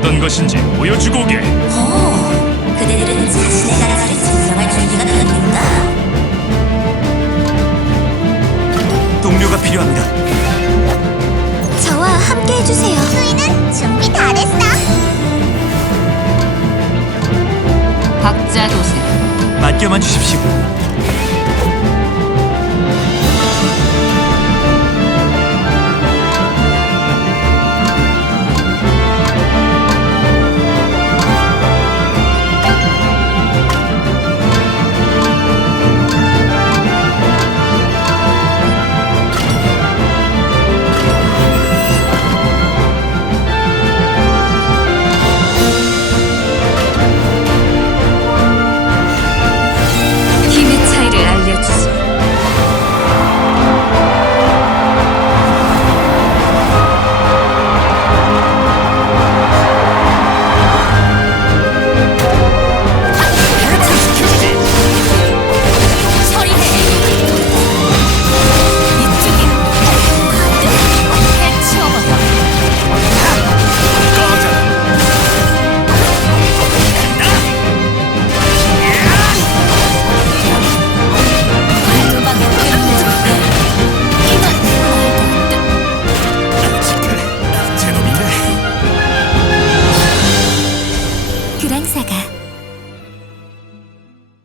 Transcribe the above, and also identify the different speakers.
Speaker 1: 것인지 보여주고 오게.
Speaker 2: 오, 그대들은 자신의 가치를 증명할 준비가 되었는가?
Speaker 3: 동료가 필요합니다.
Speaker 2: 저와 함께 해주세요. 수인은 준비 다 됐어.
Speaker 4: 각자 도생.
Speaker 3: 맡겨만 주십시오. が